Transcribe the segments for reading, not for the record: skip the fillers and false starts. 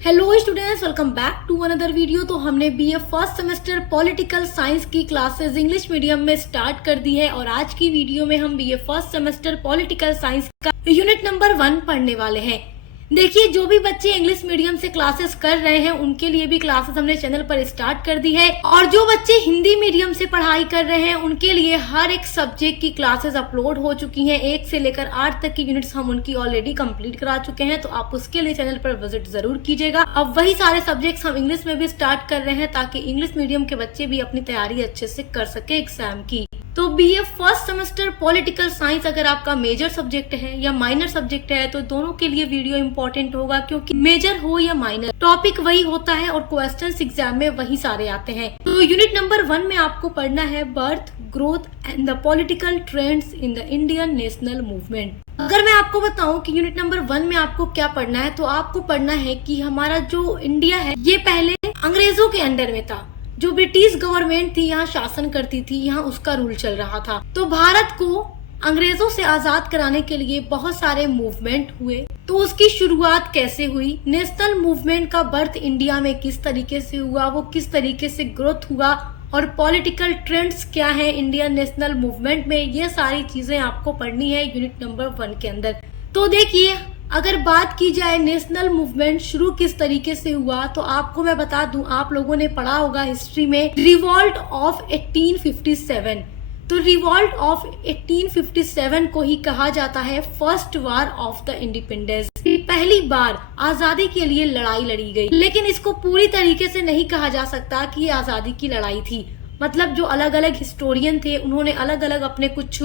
Hello students, welcome back to another video. तो हमने BA first semester political science की classes English medium में start कर दी है और आज की वीडियो में हम BA first semester political science का यूनिट नंबर 1 पढ़ने वाले हैं। देखिए, जो भी बच्चे इंग्लिश मीडियम से क्लासेस कर रहे हैं उनके लिए भी क्लासेस हमने चैनल पर स्टार्ट कर दी है और जो बच्चे हिंदी मीडियम से पढ़ाई कर रहे हैं उनके लिए हर एक सब्जेक्ट की क्लासेस अपलोड हो चुकी हैं। 1 से लेकर 8 तक की यूनिट्स हम उनकी ऑलरेडी कंप्लीट करा चुके हैं, तो आप उसके लिए चैनल पर विजिट जरूर कीजिएगा। अब वही सारे सब्जेक्ट्स हम इंग्लिश में भी स्टार्ट कर रहे हैं ताकि इंग्लिश मीडियम के बच्चे भी अपनी तैयारी अच्छे से कर सके एग्जाम की। तो BA first semester political science अगर आपका मेजर सब्जेक्ट है या माइनर सब्जेक्ट है तो दोनों के लिए वीडियो इंपॉर्टेंट होगा, क्योंकि मेजर हो या माइनर टॉपिक वही होता है और क्वेश्चंस एग्जाम में वही सारे आते हैं। तो यूनिट नंबर 1 में आपको पढ़ना है birth, growth and the political trends in the Indian national movement. अगर मैं आपको बताऊं कि यूनिट नंबर 1 में आपको क्या पढ़ना है, तो आपको पढ़ना है कि हमारा जो इंडिया है ये पहले अंग्रेजों के अंडर में था। जो ब्रिटिश गवर्नमेंट थी यहाँ शासन करती थी, यहाँ उसका रूल चल रहा था। तो भारत को अंग्रेजों से आजाद कराने के लिए बहुत सारे मूवमेंट हुए। तो उसकी शुरुआत कैसे हुई, नेशनल मूवमेंट का बर्थ इंडिया में किस तरीके से हुआ, वो किस तरीके से ग्रोथ हुआ और पॉलिटिकल ट्रेंड्स क्या है इंडियन नेशनल मूवमेंट में, ये सारी चीजें आपको पढ़नी है यूनिट नंबर 1 के अंदर। तो देखिए, अगर बात की जाए नेशनल मूवमेंट शुरू किस तरीके से हुआ, तो आपको मैं बता दूं, आप लोगों ने पढ़ा होगा हिस्ट्री में रिवॉल्ट ऑफ 1857। तो रिवॉल्ट ऑफ 1857 को ही कहा जाता है first war of the independence. पहली बार आजादी के लिए लड़ाई लड़ी गई, लेकिन इसको पूरी तरीके से नहीं कहा जा सकता कि ये आजादी की लड़ाई थी। मतलब जो अलग अलग हिस्टोरियन थे उन्होंने अलग अलग अपने कुछ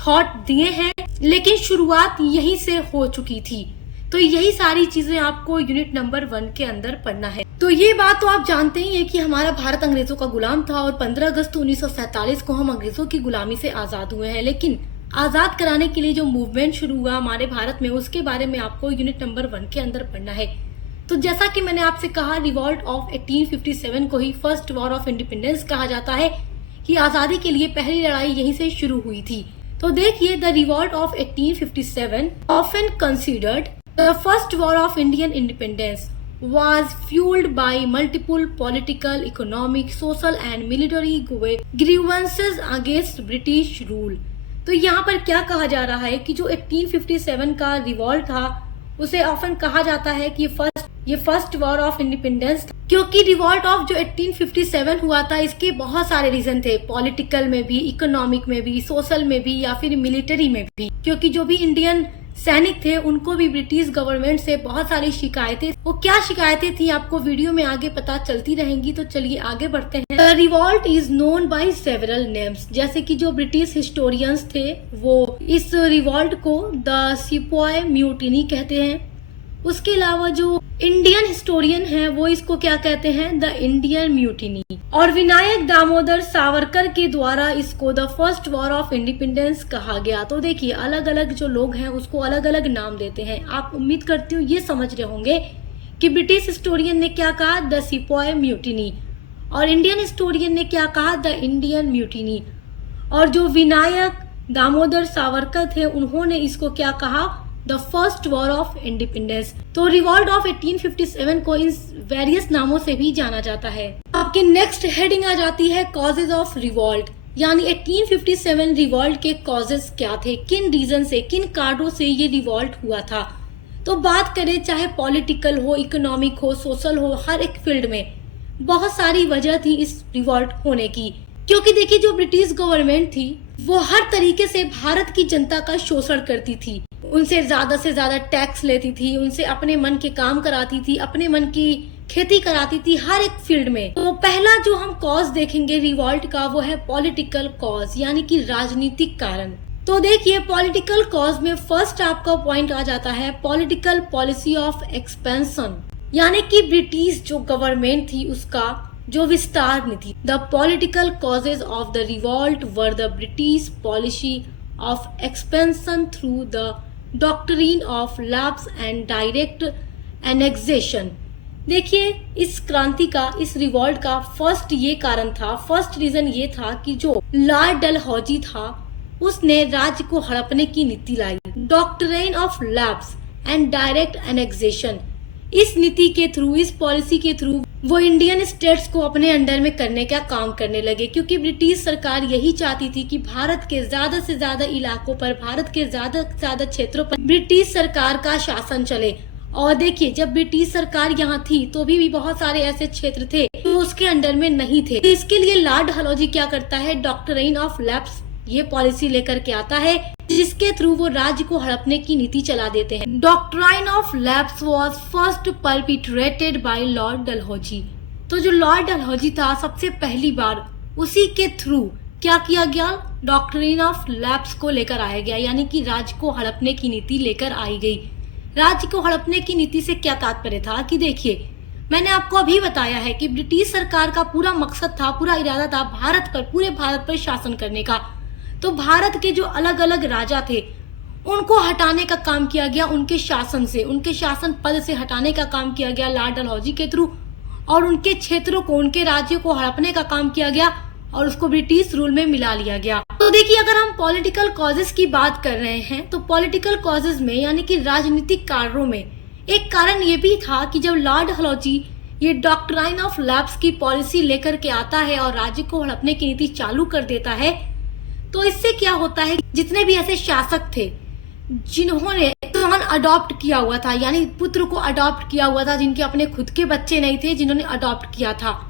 थॉट दिए हैं, लेकिन शुरुआत यहीं से हो चुकी थी। तो यही सारी चीजें आपको यूनिट नंबर 1 के अंदर पढ़ना है। तो ये बात तो आप जानते ही हैं कि हमारा भारत अंग्रेजों का गुलाम था और 15 अगस्त 1947 को हम अंग्रेजों की गुलामी से आजाद हुए हैं। लेकिन आजाद कराने के लिए जो मूवमेंट शुरू हुआ हमारे भारत में, उसके बारे में आपको यूनिट नंबर 1 के अंदर पढ़ना है। तो जैसा कि मैंने आपसे कहा, रिवॉल्ट ऑफ 1857 को ही फर्स्ट वॉर ऑफ इंडिपेंडेंस कहा जाता है कि आजादी के लिए पहली लड़ाई यहीं से शुरू हुई थी। तो देखिए, the revolt of 1857 often considered the first war of Indian independence was fueled by multiple political, economic, social and military grievances against British rule। तो यहाँ पर क्या कहा जा रहा है कि जो 1857 का रिवॉल्ट था उसे ऑफन कहा जाता है कि ये फर्स्ट वॉर ऑफ इंडिपेंडेंस था, क्योंकि रिवॉल्ट ऑफ जो 1857 हुआ था इसके बहुत सारे रीजन थे, पॉलिटिकल में भी, इकोनॉमिक में भी, सोशल में भी या फिर मिलिट्री में भी। क्योंकि जो भी इंडियन सैनिक थे उनको भी ब्रिटिश गवर्नमेंट से बहुत सारी शिकायतें, वो क्या शिकायतें थी आपको वीडियो में आगे पता चलती रहेंगी। तो चलिए आगे बढ़ते हैं। The revolt is known by several names. जैसे कि जो ब्रिटिश हिस्टोरियंस थे वो इस रिवॉल्ट को द सिपॉय म्यूटिनी कहते हैं। उसके अलावा जो इंडियन हिस्टोरियन है वो इसको क्या कहते हैं, द इंडियन म्यूटिनी। और विनायक दामोदर सावरकर के द्वारा इसको the first war of independence कहा गया। तो देखिए, अलग अलग जो लोग हैं उसको अलग अलग नाम देते हैं। आप उम्मीद करती हूँ ये समझ रहे होंगे कि ब्रिटिश हिस्टोरियन ने क्या कहा, द सिपॉय म्यूटिनी, और इंडियन हिस्टोरियन ने क्या कहा, द इंडियन म्यूटिनी। और जो विनायक दामोदर सावरकर थे उन्होंने इसको क्या कहा, the first war of independence. तो रिवॉल्ट ऑफ 1857 को इन वेरियस नामों से भी जाना जाता है। आपकी नेक्स्ट हेडिंग आ जाती है कॉजेज ऑफ रिवॉल्ट, यानी 1857 रिवॉल्ट के कॉजेज क्या थे, किन रीजन से, किन कारणों से ये रिवॉल्ट हुआ था। तो बात करें चाहे पॉलिटिकल हो, इकोनॉमिक हो, सोशल हो, हर एक फील्ड में बहुत सारी वजह थी इस रिवॉल्ट होने की। क्योंकि देखिए, जो ब्रिटिश गवर्नमेंट थी वो हर तरीके से भारत की जनता का शोषण करती थी, उनसे ज्यादा टैक्स लेती थी, उनसे अपने मन के काम कराती थी, अपने मन की खेती कराती थी हर एक फील्ड में। तो पहला जो हम कॉज देखेंगे रिवॉल्ट का वो है पॉलिटिकल कॉज, यानी कि राजनीतिक कारण। तो देखिए, पॉलिटिकल कॉज में फर्स्ट आपका पॉइंट आ जाता है पॉलिटिकल पॉलिसी ऑफ एक्सपेंशन, यानी कि ब्रिटिश जो गवर्नमेंट थी उसका जो विस्तार नीति। The political causes of the revolt were the British policy of expansion through the doctrine of lapse and direct annexation. देखिए, इस क्रांति का, इस रिवॉल्ट का फर्स्ट ये कारण था, फर्स्ट रीजन ये था कि जो लॉर्ड डलहौजी था उसने राज्य को हड़पने की नीति लाई, doctrine of lapse and direct annexation, इस नीति के थ्रू, इस पॉलिसी के थ्रू वो इंडियन स्टेट्स को अपने अंडर में करने का काम करने लगे, क्योंकि ब्रिटिश सरकार यही चाहती थी कि भारत के ज्यादा से ज्यादा इलाकों पर, भारत के ज्यादा से ज्यादा क्षेत्रों पर ब्रिटिश सरकार का शासन चले। और देखिए, जब ब्रिटिश सरकार यहाँ थी तो भी बहुत सारे ऐसे क्षेत्र थे जो उसके अंडर में नहीं थे। तो इसके लिए लॉर्ड डलहौजी क्या करता है, डॉक्ट्रिन ऑफ लैप्स ये पॉलिसी लेकर के आता है, जिसके थ्रू वो राज्य को हड़पने की नीति चला देते हैं। Doctrine of lapse was first perpetrated by lord Dalhousie. तो जो लॉर्ड डलहौजी था, सबसे पहली बार उसी के थ्रू क्या किया गया, डॉक्ट्रिन ऑफ लैप्स को लेकर आया गया, यानी कि राज्य को हड़पने की नीति लेकर आई गई। राज्य को हड़पने की नीति से क्या तात्पर्य था कि देखिए, मैंने आपको अभी बताया है कि ब्रिटिश सरकार का पूरा मकसद था, पूरा इरादा था भारत पर, पूरे भारत पर शासन करने का। तो भारत के जो अलग अलग राजा थे उनको हटाने का काम किया गया, उनके शासन से, उनके शासन पद से हटाने का काम किया गया लॉर्ड डलहौजी के थ्रू, और उनके क्षेत्रों को, उनके राज्यों को हड़पने का काम किया गया और उसको ब्रिटिश रूल में मिला लिया गया। तो देखिए, अगर हम पॉलिटिकल कॉजेस की बात कर रहे हैं तो पॉलिटिकल कॉजेस में, यानी कि राजनीतिक कारणों में, एक कारण ये भी था कि जब लॉर्ड डलहौजी ये डॉक्ट्राइन ऑफ लैप्स की पॉलिसी लेकर के आता है और राज्य को हड़पने की नीति चालू कर देता है, तो इससे क्या होता है, जितने भी ऐसे शासक थे जिन्होंने अडॉप्ट किया हुआ था, यानी पुत्र को अडॉप्ट किया हुआ था, जिनके अपने खुद के बच्चे नहीं थे, जिन्होंने अडॉप्ट किया था,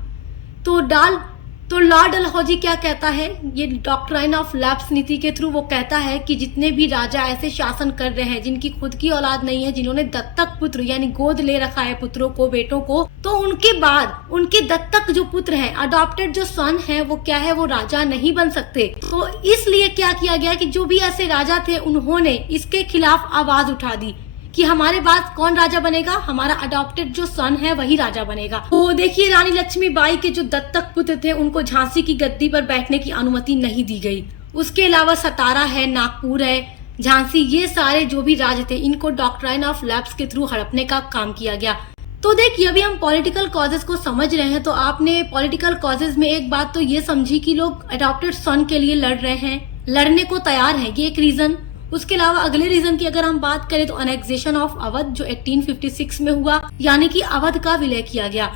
तो लॉर्ड डलहौजी क्या कहता है, ये डॉक्ट्राइन ऑफ लैप्स नीति के थ्रू वो कहता है कि जितने भी राजा ऐसे शासन कर रहे हैं जिनकी खुद की औलाद नहीं है, जिन्होंने दत्तक पुत्र यानी गोद ले रखा है पुत्रों को, बेटों को, तो उनके बाद उनके दत्तक जो पुत्र हैं, अडॉप्टेड जो सन है, वो क्या है, वो राजा नहीं बन सकते। तो इसलिए क्या किया गया कि जो भी ऐसे राजा थे उन्होंने इसके खिलाफ आवाज उठा दी कि हमारे बाद कौन राजा बनेगा, हमारा अडॉप्टेड जो सन है वही राजा बनेगा। तो देखिए, रानी लक्ष्मीबाई के जो दत्तक पुत्र थे उनको झांसी की गद्दी पर बैठने की अनुमति नहीं दी गई। उसके अलावा सतारा है, नागपुर है, झांसी, ये सारे जो भी राज थे इनको डॉक्ट्राइन ऑफ लैप्स के थ्रू हड़पने का काम किया गया। तो देखिए, अभी हम पॉलिटिकल कॉजेज को समझ रहे हैं, तो आपने पॉलिटिकल कॉजेज में एक बात तो ये समझी कि लोग अडॉप्टेड सन के लिए लड़ रहे हैं, लड़ने को तैयार है, ये एक रीजन। उसके अलावा अगले रीजन की अगर हम बात करें तो अनेक्सेशन ऑफ अवध जो 1856 में हुआ, यानी कि अवध का विलय किया गया।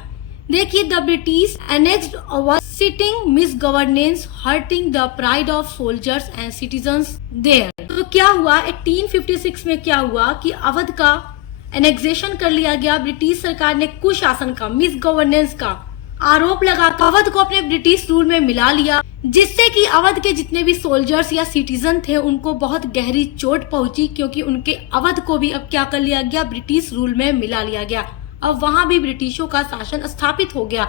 देखिए, the British annexed Awadh citing misgovernance hurting the pride of soldiers and citizens there. तो क्या हुआ, 1856 में क्या हुआ कि अवध का एनेक्सेशन कर लिया गया। ब्रिटिश सरकार ने कुशासन का, मिसगवर्नेंस का आरोप लगा अवध को अपने ब्रिटिश रूल में मिला लिया, जिससे कि अवध के जितने भी सोल्जर्स या सिटीजन थे उनको बहुत गहरी चोट पहुंची, क्योंकि उनके अवध को भी अब क्या कर लिया गया, ब्रिटिश रूल में मिला लिया गया। अब वहां भी ब्रिटिशों का शासन स्थापित हो गया।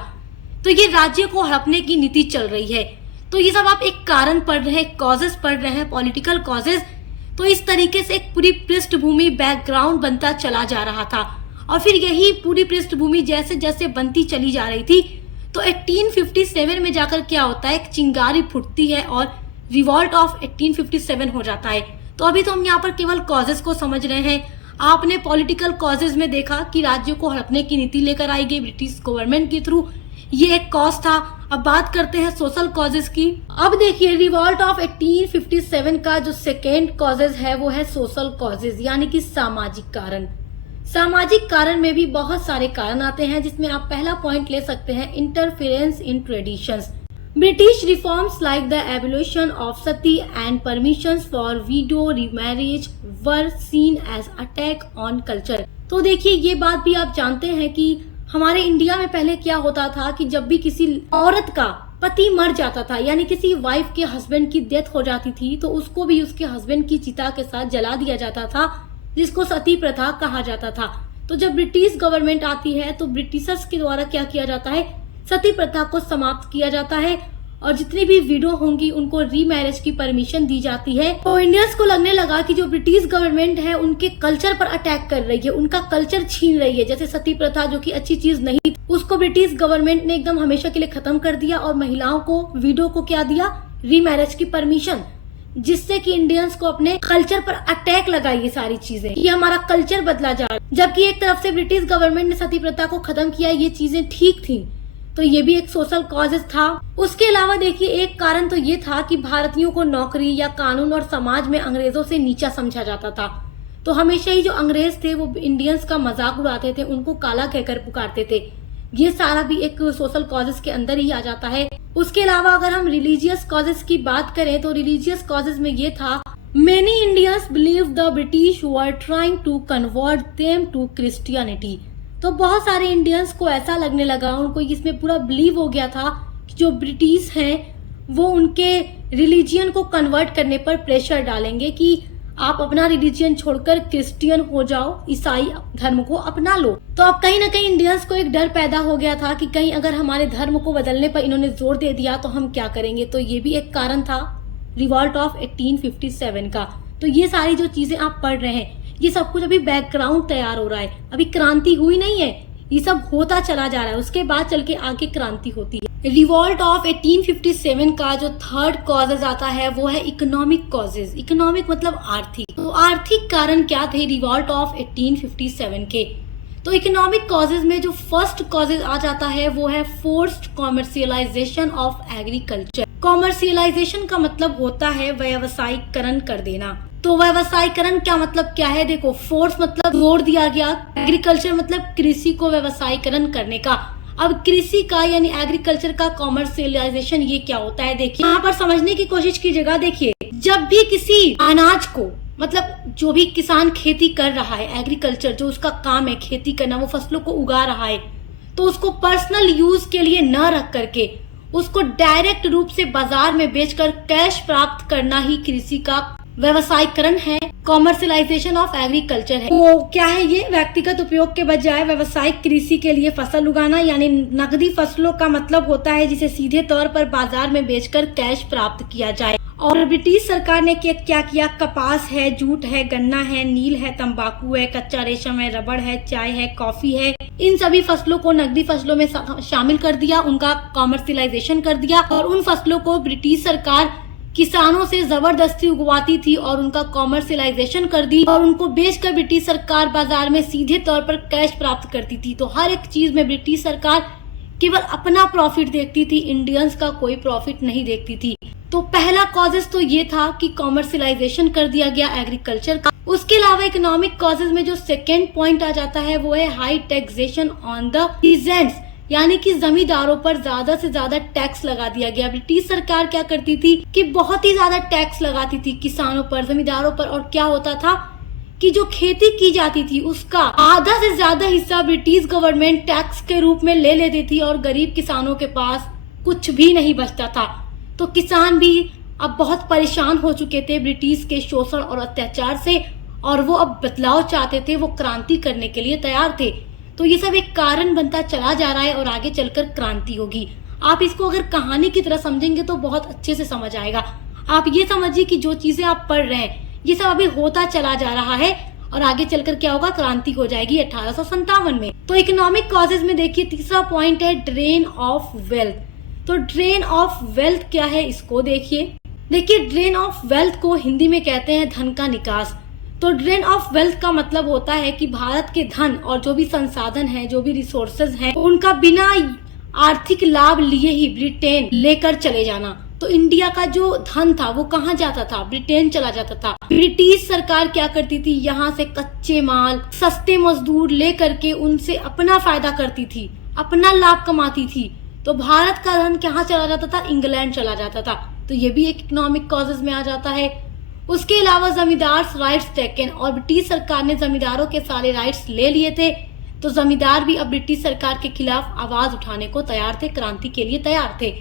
तो ये राज्य को हड़पने की नीति चल रही है। तो ये सब आप एक कारण पढ़ रहे हैं, कॉजेज पढ़ रहे हैं, पॉलिटिकल कॉजेज। तो इस तरीके से एक पूरी पृष्ठभूमि, बैकग्राउंड बनता चला जा रहा था, और फिर यही पूरी पृष्ठभूमि जैसे जैसे बनती चली जा रही थी, तो 1857 में जाकर क्या होता है, एक चिंगारी फूटती है और रिवॉल्ट ऑफ 1857 हो जाता है। तो अभी तो हम यहाँ पर केवल कॉजेज को समझ रहे हैं। आपने पॉलिटिकल कॉजेज में देखा कि राज्यों को हड़पने की नीति लेकर आई गई ब्रिटिश गवर्नमेंट के थ्रू, ये एक कॉज था। अब बात करते हैं सोशल कॉजेज की। अब देखिए, रिवॉल्ट ऑफ 1857 का जो सेकेंड कॉजेज है वो है सोशल कॉजेज, यानी कि सामाजिक कारण। सामाजिक कारण में भी बहुत सारे कारण आते हैं, जिसमें आप पहला पॉइंट ले सकते हैं, interference in traditions. British reforms like the abolition of sati and permissions for widow remarriage were seen as attack on culture. तो देखिए, ये बात भी आप जानते हैं कि हमारे इंडिया में पहले क्या होता था कि जब भी किसी औरत का पति मर जाता था, यानी किसी वाइफ के हस्बैंड की डेथ हो जाती थी, तो उसको भी उसके हस्बैंड की चिता के साथ जला दिया जाता था, जिसको सती प्रथा कहा जाता था। तो जब ब्रिटिश गवर्नमेंट आती है तो ब्रिटिशर्स के द्वारा क्या किया जाता है, सती प्रथा को समाप्त किया जाता है, और जितनी भी विडो होंगी उनको रीमैरिज की परमिशन दी जाती है। तो इंडियंस को लगने लगा कि जो ब्रिटिश गवर्नमेंट है उनके कल्चर पर अटैक कर रही है, उनका कल्चर छीन रही है। जैसे सती प्रथा जो कि अच्छी चीज नहीं थी, उसको ब्रिटिश गवर्नमेंट ने एकदम हमेशा के लिए खत्म कर दिया, और महिलाओं को, विडो को क्या दिया, रीमैरिज की परमिशन, जिससे कि इंडियंस को अपने कल्चर पर अटैक लगा। ये सारी चीजें, ये हमारा कल्चर बदला जा रहा है। जबकि एक तरफ से ब्रिटिश गवर्नमेंट ने सती प्रथा को खत्म किया, ये चीजें ठीक थी, तो ये भी एक सोशल कॉजेज था। उसके अलावा देखिए, एक कारण तो ये था कि भारतीयों को नौकरी या कानून और समाज में अंग्रेजों से नीचा समझा जाता था। तो हमेशा ही जो अंग्रेज थे वो इंडियंस का मजाक उड़ाते थे, उनको काला कहकर पुकारते थे। ये सारा भी एक सोशल कॉजेस के अंदर ही आ जाता है। उसके अलावा अगर हम रिलीजियस कॉजेस की बात करें तो रिलीजियस कॉजेस में ये था, many Indians believe the British were trying to convert them to Christianity. तो बहुत सारे इंडियंस को ऐसा लगने लगा, उनको इसमें पूरा बिलीव हो गया था कि जो ब्रिटिश हैं वो उनके रिलीजियन को कन्वर्ट करने पर प्रेशर डालेंगे कि आप अपना रिलीजियन छोड़कर क्रिश्चियन हो जाओ, ईसाई धर्म को अपना लो। तो अब कहीं ना कहीं इंडियंस को एक डर पैदा हो गया था कि कहीं अगर हमारे धर्म को बदलने पर इन्होंने जोर दे दिया तो हम क्या करेंगे। तो ये भी एक कारण था रिवॉल्ट ऑफ 1857 का। तो ये सारी जो चीजें आप पढ़ रहे हैं, ये सब कुछ अभी बैकग्राउंड तैयार हो रहा है, अभी क्रांति हुई नहीं है, ये सब होता चला जा रहा है, उसके बाद चल के आगे क्रांति होती है। रिवॉल्ट ऑफ 1857 का जो थर्ड कॉजेज आता है वो है इकोनॉमिक कॉजेज। इकोनॉमिक मतलब आर्थिक। तो आर्थिक कारण क्या थे रिवॉल्ट ऑफ 1857 के। तो इकोनॉमिक कॉजेज में जो फर्स्ट कॉजेज आ जाता है वो है forced commercialisation of agriculture. Commercialisation का मतलब होता है व्यावसायिकरण कर देना। तो व्यावसायिकरण क्या मतलब क्या है, देखो फोर्स मतलब जोर दिया गया, एग्रीकल्चर मतलब कृषि को व्यावसायिकरण करने का। अब कृषि का यानी एग्रीकल्चर का कॉमर्शियलाइजेशन ये क्या होता है, देखिए यहाँ पर समझने की कोशिश कीजिएगा। देखिए जब भी किसी अनाज को, मतलब जो भी किसान खेती कर रहा है, एग्रीकल्चर जो उसका काम है खेती करना, वो फसलों को उगा रहा है, तो उसको पर्सनल यूज के लिए न रख करके उसको डायरेक्ट रूप से बाजार में बेचकर कैश प्राप्त करना ही कृषि का व्यवसायीकरण है, कॉमर्शियलाइजेशन ऑफ एग्रीकल्चर है। तो क्या है ये, व्यक्तिगत उपयोग के बजाय व्यवसायिक कृषि के लिए फसल उगाना, यानी नकदी फसलों का मतलब होता है जिसे सीधे तौर पर बाजार में बेचकर कैश प्राप्त किया जाए। और ब्रिटिश सरकार ने क्या किया, कपास है, जूट है, गन्ना है, नील है, तंबाकू है, कच्चा रेशम है, रबड़ है, चाय है, कॉफी है, इन सभी फसलों को नकदी फसलों में शामिल कर दिया, उनका कॉमर्शियलाइजेशन कर दिया। और उन फसलों को ब्रिटिश सरकार किसानों से जबरदस्ती उगवाती थी और उनका कॉमर्शियलाइजेशन कर दी और उनको बेचकर ब्रिटिश सरकार बाजार में सीधे तौर पर कैश प्राप्त करती थी। तो हर एक चीज में ब्रिटिश सरकार केवल अपना प्रॉफिट देखती थी, इंडियंस का कोई प्रॉफिट नहीं देखती थी। तो पहला कॉजेज तो ये था कि कॉमर्शियलाइजेशन कर दिया गया एग्रीकल्चर का। उसके अलावा इकोनॉमिक कॉजेज में जो सेकेंड पॉइंट आ जाता है वो है high taxation on the peasants, यानी कि जमींदारों पर ज्यादा से ज्यादा टैक्स लगा दिया गया। ब्रिटिश सरकार क्या करती थी कि बहुत ही ज्यादा टैक्स लगाती थी किसानों पर, जमींदारों पर, और क्या होता था कि जो खेती की जाती थी उसका आधा से ज्यादा हिस्सा ब्रिटिश गवर्नमेंट टैक्स के रूप में ले लेती थी और गरीब किसानों के पास कुछ भी नहीं बचता था। तो किसान भी अब बहुत परेशान हो चुके थे ब्रिटिश के शोषण और अत्याचार से, और वो अब बदलाव चाहते थे, वो क्रांति करने के लिए तैयार थे। तो ये सब एक कारण बनता चला जा रहा है और आगे चलकर क्रांति होगी। आप इसको अगर कहानी की तरह समझेंगे तो बहुत अच्छे से समझ आएगा। आप ये समझिए कि जो चीजें आप पढ़ रहे हैं ये सब अभी होता चला जा रहा है और आगे चलकर क्या होगा, क्रांति हो जाएगी 1857 में। तो इकोनॉमिक कॉजेज में देखिए तीसरा पॉइंट है ड्रेन ऑफ वेल्थ। तो ड्रेन ऑफ वेल्थ क्या है इसको देखिए। ड्रेन ऑफ वेल्थ को हिंदी में कहते हैं धन का निकास। तो ड्रेन ऑफ वेल्थ का मतलब होता है कि भारत के धन और जो भी संसाधन है, जो भी रिसोर्सेज हैं, उनका बिना आर्थिक लाभ लिए ही ब्रिटेन लेकर चले जाना। तो इंडिया का जो धन था वो कहाँ जाता था, ब्रिटेन चला जाता था। ब्रिटिश सरकार क्या करती थी, यहाँ से कच्चे माल, सस्ते मजदूर लेकर के उनसे अपना फायदा करती थी, अपना लाभ कमाती थी। तो भारत का धन कहाँ चला जाता था, इंग्लैंड चला जाता था। तो ये भी एक इकोनॉमिक कॉजेज में आ जाता है। उसके अलावा जमींदार राइट्स टेकन, और ब्रिटिश सरकार ने जमींदारों के सारे राइट्स ले लिए थे। तो जमींदार भी अब ब्रिटिश सरकार के खिलाफ आवाज उठाने को तैयार थे, क्रांति के लिए तैयार थे।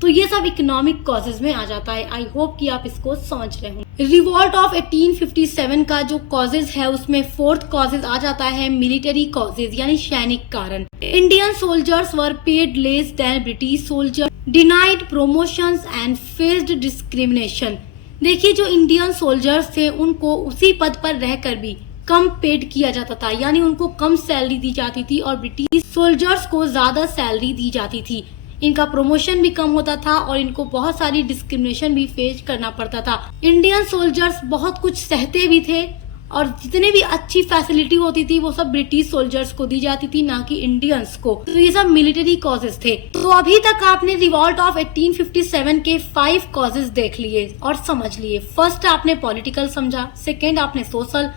तो ये सब इकोनॉमिक कॉजेज में आ जाता है। आई होप कि आप इसको समझ रहे हो। रिवॉल्ट ऑफ 1857 का जो कॉजेज है उसमें फोर्थ कॉजेज आ जाता है मिलिट्री कॉजेज, यानी सैनिक कारण। Indian soldiers were paid less than British soldier, denied promotions and faced discrimination. देखिए जो इंडियन सोल्जर्स थे उनको उसी पद पर रहकर भी कम पेड किया जाता था, यानी उनको कम सैलरी दी जाती थी और ब्रिटिश सोल्जर्स को ज्यादा सैलरी दी जाती थी। इनका प्रमोशन भी कम होता था और इनको बहुत सारी डिस्क्रिमिनेशन भी फेस करना पड़ता था। इंडियन सोल्जर्स बहुत कुछ सहते भी थे और जितने भी अच्छी फैसिलिटी होती थी वो सब ब्रिटिश सोल्जर्स को दी जाती थी, ना कि इंडियंस को। तो ये सब मिलिट्री कॉजेज थे। तो अभी तक आपने रिवॉल्ट ऑफ 1857 के 5 कॉजेज देख लिए और समझ लिए। फर्स्ट आपने पॉलिटिकल समझा, सेकेंड आपने social,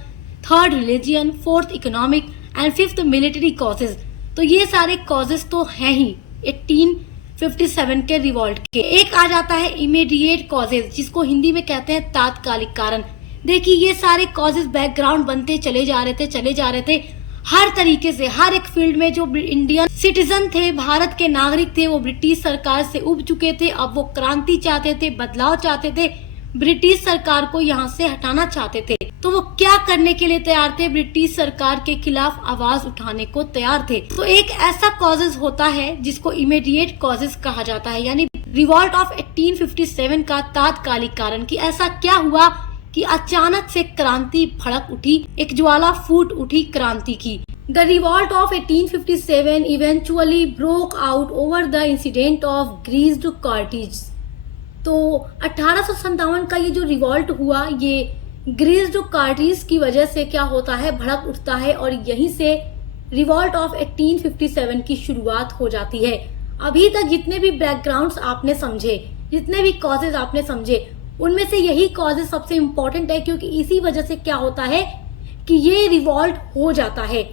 third religion, fourth economic and fifth military causes. तो ये सारे कॉजेज तो हैं ही 1857 के रिवॉल्ट के। एक आ जाता है इमीडिएट कॉजेज, जिसको हिंदी में कहते हैं तात्कालिक कारण। देखिए ये सारे कॉजेज बैकग्राउंड बनते चले जा रहे थे हर तरीके से। हर एक फील्ड में जो इंडियन सिटीजन थे, भारत के नागरिक थे, वो ब्रिटिश सरकार से उब चुके थे। अब वो क्रांति चाहते थे, बदलाव चाहते थे, ब्रिटिश सरकार को यहाँ से हटाना चाहते थे। तो वो क्या करने के लिए तैयार थे? ब्रिटिश सरकार के खिलाफ आवाज उठाने को तैयार थे। तो एक ऐसा कॉजेज होता है जिसको इमीडिएट कॉजेज कहा जाता है, यानी रिवॉल्ट ऑफ 1857 का तात्कालिक कारण। कि ऐसा क्या हुआ कि अचानक से क्रांति भड़क उठी, एक ज्वाला फूट उठी क्रांति की। The revolt of 1857 eventually broke out over the incident of greased cartridge. तो 1857 का ये जो रिवॉल्ट हुआ, ये ग्रीस्ड कार्टिज की वजह से क्या होता है, भड़क उठता है, और यहीं से रिवॉल्ट ऑफ 1857 की शुरुआत हो जाती है। अभी तक जितने भी बैकग्राउंड्स आपने समझे, जितने भी कॉजेज आपने समझे, उनमें से यही कॉजेज सबसे इम्पोर्टेंट है, क्योंकि इसी वजह से क्या होता है कि ये रिवॉल्ट हो जाता है।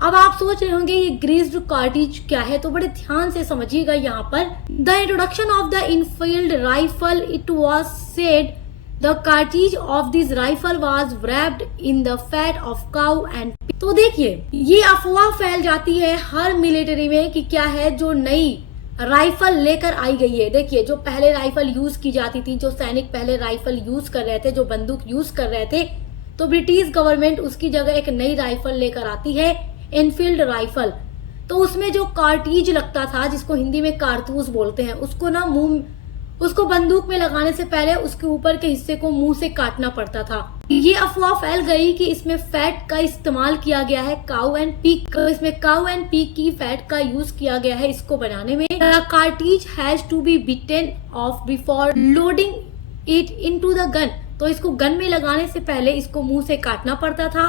अब आप सोच रहे होंगे ये ग्रीस्ड कार्टिज क्या है, तो बड़े ध्यान से समझिएगा यहाँ पर। The introduction of the Enfield rifle, it was said the cartridge of this rifle was wrapped in the fat of cow and. तो देखिए ये अफवाह फैल जाती है हर मिलिट्री में कि क्या है, जो नई राइफल लेकर आई गई है। देखिए जो पहले राइफल यूज की जाती थी, जो सैनिक पहले राइफल यूज कर रहे थे, जो बंदूक यूज कर रहे थे, तो ब्रिटिश गवर्नमेंट उसकी जगह एक नई राइफल लेकर आती है, एनफील्ड राइफल। तो उसमें जो कार्टिज लगता था, जिसको हिंदी में कारतूस बोलते हैं, उसको ना उसको बंदूक में लगाने से पहले उसके ऊपर के हिस्से को मुंह से काटना पड़ता था। ये अफवाह फैल गई कि इसमें फैट का इस्तेमाल किया गया है, काउ एंड पीक। इसमें काउ एंड पीक की फैट का यूज किया गया है इसको बनाने में। Cartridge has to be bitten off before loading it into the gun. तो इसको गन में लगाने से पहले इसको मुंह से काटना पड़ता था।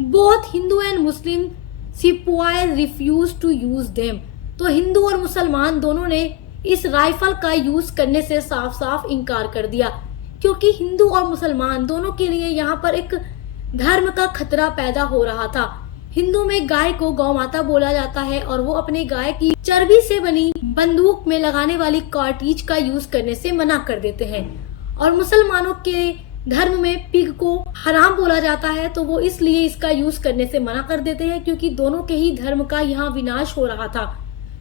बोथ हिंदू एंड मुस्लिम सिपाही रिफ्यूज टू यूज देम। तो हिंदू और मुसलमान दोनों ने इस राइफल का यूज करने से साफ साफ इनकार कर दिया, क्योंकि हिंदू और मुसलमान दोनों के लिए यहाँ पर एक धर्म का खतरा पैदा हो रहा था। हिंदू में गाय को गौ माता बोला जाता है, और वो अपने गाय की चर्बी से बनी बंदूक में लगाने वाली कार्टिज का यूज करने से मना कर देते हैं। और मुसलमानों के धर्म में पिग को हराम बोला जाता है, तो वो इसलिए इसका यूज करने से मना कर देते हैं, क्योंकि दोनों के ही धर्म का यहाँ विनाश हो रहा था।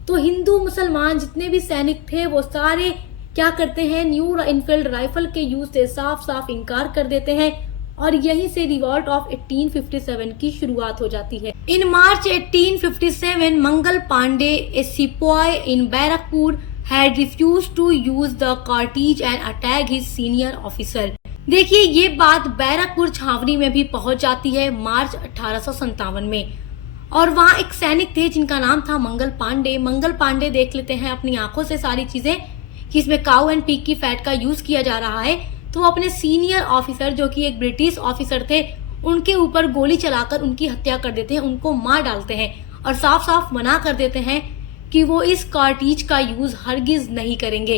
तो हिंदू मुसलमान जितने भी सैनिक थे वो सारे क्या करते हैं, न्यू इनफील्ड राइफल के यूज से साफ साफ इनकार कर देते हैं, और यहीं से रिवॉल्ट ऑफ 1857 की शुरुआत हो जाती है। इन मार्च 1857 मंगल पांडे, ए सिपाही इन Barrackpore, had refused to use the cartridge and attack his senior officer। देखिए ये बात बैरकपुर छावनी में भी पहुंच जाती है मार्च 1857 में, और वहाँ एक सैनिक थे जिनका नाम था मंगल पांडे। मंगल पांडे देख लेते हैं अपनी आंखों से सारी चीजें कि इसमें काउ एंड पीक की फैट का यूज किया जा रहा है, तो वो अपने सीनियर ऑफिसर जो कि एक ब्रिटिश ऑफिसर थे, उनके ऊपर गोली चलाकर उनकी हत्या कर देते हैं, उनको मार डालते हैं, और साफ साफ मना कर देते हैं कि वो इस कार्टिज का यूज हरगिज नहीं करेंगे।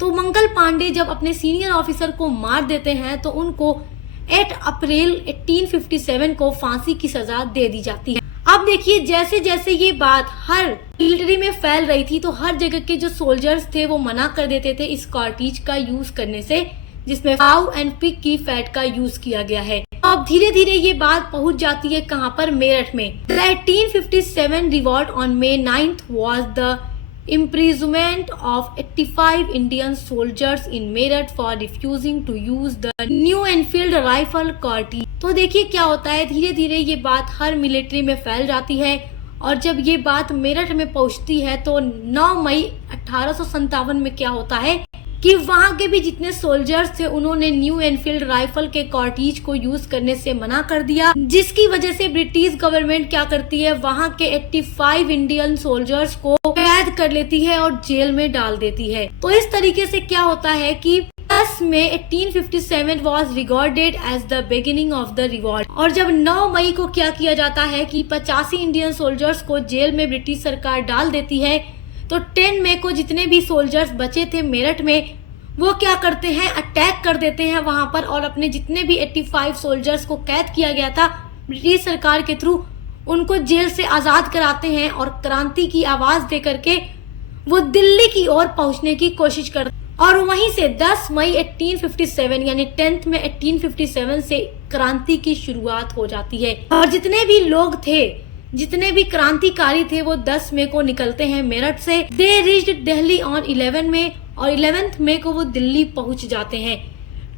तो मंगल पांडे जब अपने सीनियर ऑफिसर को मार देते हैं, तो उनको 8 अप्रैल 1857 को फांसी की सजा दे दी जाती है। अब देखिए जैसे जैसे ये बात हर मिलिट्री में फैल रही थी, तो हर जगह के जो सोल्जर्स थे वो मना कर देते थे इस कार्टिज का यूज करने से, जिसमें काउ एंड पिग की फैट का यूज किया गया है। अब धीरे धीरे ये बात पहुंच जाती है कहां पर, मेरठ में। The 1857 revolt on May 9th was the imprisonment of 85 Indian soldiers in Meerut for refusing to use the new Enfield rifle cartridge। तो देखिए क्या होता है, धीरे धीरे ये बात हर मिलिट्री में फैल जाती है, और जब ये बात मेरठ में पहुंचती है तो 9 मई 1857 में क्या होता है कि वहां के भी जितने सोल्जर्स थे उन्होंने न्यू एनफील्ड राइफल के कार्टिज को यूज करने से मना कर दिया, जिसकी वजह से ब्रिटिश गवर्नमेंट क्या करती है, वहां के 85 इंडियन सोल्जर्स को कैद कर लेती है और जेल में डाल देती है। तो इस तरीके से क्या होता है कि 10 मई 1857 was regarded as the beginning of the revolt। और जब 9 मई को क्या किया जाता है कि 85 इंडियन सोल्जर्स को जेल में ब्रिटिश सरकार डाल देती है, तो 10 मई को जितने भी सोल्जर्स बचे थे मेरठ में, वो क्या करते हैं, अटैक कर देते हैं वहां पर, और अपने जितने भी 85 सोल्जर्स को कैद किया गया था ब्रिटिश सरकार के थ्रू उनको जेल से आज़ाद कराते हैं और क्रांति की आवाज़ दे करके वो दिल्ली की ओर पहुंचने की कोशिश करते हैं। और वहीं से 10 मई 1857 यानी 10 में 1857 से क्रांति की शुरुआत हो जाती है। और जितने भी लोग थे, जितने भी क्रांतिकारी थे, वो 10 मई को निकलते हैं मेरठ से। दे रीच्ड दिल्ली ऑन 11 मई और 11 मई को वो दिल्ली पहुंच जाते हैं।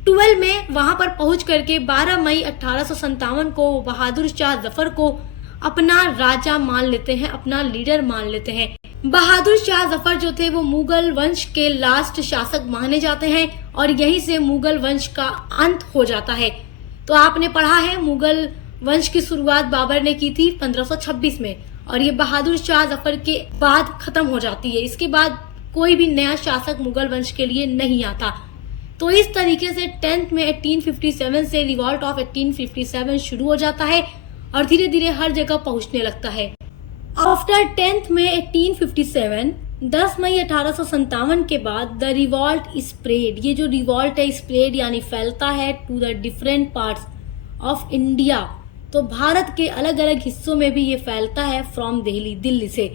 12 में वहां पर पहुंच करके 12 मई 1857 को बहादुर शाह जफर को अपना राजा मान लेते हैं, अपना लीडर मान लेते हैं। बहादुर शाह जफर जो थे वो मुगल वंश के लास्ट शासक माने जाते हैं और यहीं से मुगल वंश का अंत हो जाता है। तो आपने पढ़ा है मुगल वंश की शुरुआत बाबर ने की थी 1526 में और ये बहादुर शाह जफर के बाद खत्म हो जाती है। इसके बाद कोई भी नया शासक मुगल वंश के लिए नहीं आता। तो इस तरीके से 10 में 1857 से रिवॉल्ट ऑफ 1857 शुरू हो जाता है और धीरे धीरे हर जगह पहुंचने लगता है। आफ्टर 10 में 1857, 10 मई 1857 के बाद द रिवॉल्ट स्प्रेड, ये जो रिवॉल्ट है स्प्रेड यानी फैलता है to the different parts of India. तो भारत के अलग अलग हिस्सों में भी ये फैलता है फ्रॉम दिल्ली, दिल्ली से।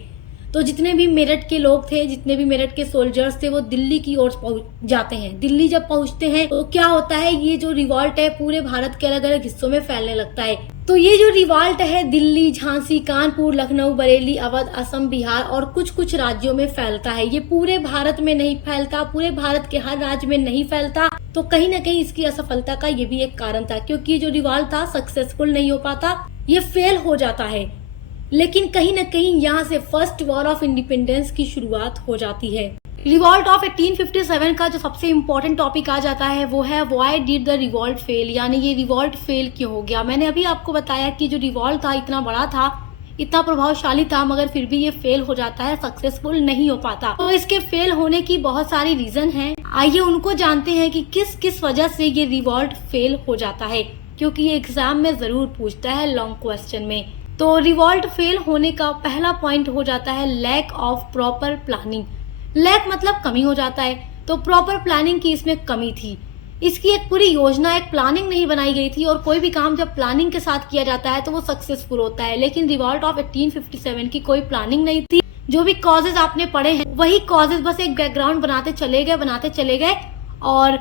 तो जितने भी मेरठ के लोग थे, जितने भी मेरठ के सोल्जर्स थे, वो दिल्ली की ओर पहुंच जाते हैं। दिल्ली जब पहुंचते हैं तो क्या होता है, ये जो रिवॉल्ट है पूरे भारत के अलग अलग हिस्सों में फैलने लगता है। तो ये जो रिवॉल्ट है दिल्ली, झांसी, कानपुर, लखनऊ, बरेली, अवध, असम, बिहार और कुछ कुछ राज्यों में फैलता है। ये पूरे भारत में नहीं फैलता, पूरे भारत के हर राज्य में नहीं फैलता। तो कहीं ना कहीं इसकी असफलता का ये भी एक कारण था, क्योंकि ये जो रिवॉल्ट था सक्सेसफुल नहीं हो पाता, ये फेल हो जाता है। लेकिन कहीं ना कहीं यहाँ से फर्स्ट वॉर ऑफ इंडिपेंडेंस की शुरुआत हो जाती है। रिवॉल्ट ऑफ 1857 का जो सबसे इम्पोर्टेंट टॉपिक आ जाता है वो है why did the revolt fail, यानी ये रिवॉल्ट फेल क्यों हो गया। मैंने अभी आपको बताया कि जो रिवॉल्ट था इतना बड़ा था, इतना प्रभावशाली था, मगर फिर भी ये फेल हो जाता है, सक्सेसफुल नहीं हो पाता। तो इसके फेल होने की बहुत सारी रीजन हैं। आइए उनको जानते हैं कि किस किस वजह से ये रिवॉल्ट फेल हो जाता है, क्योंकि ये एग्जाम में जरूर पूछता है लॉन्ग क्वेश्चन में। तो रिवॉल्ट फेल होने का पहला पॉइंट हो जाता है lack of proper planning. Lack मतलब कमी हो जाता है, तो प्रॉपर प्लानिंग की इसमें कमी थी। इसकी एक पूरी योजना, एक प्लानिंग नहीं बनाई गई थी, और कोई भी काम जब प्लानिंग के साथ किया जाता है तो वो सक्सेसफुल होता है। लेकिन रिवॉल्ट ऑफ 1857 की कोई प्लानिंग नहीं थी। जो भी कॉजेज आपने पढ़े हैं वही कॉजेज बस एक बैकग्राउंड बनाते चले गए और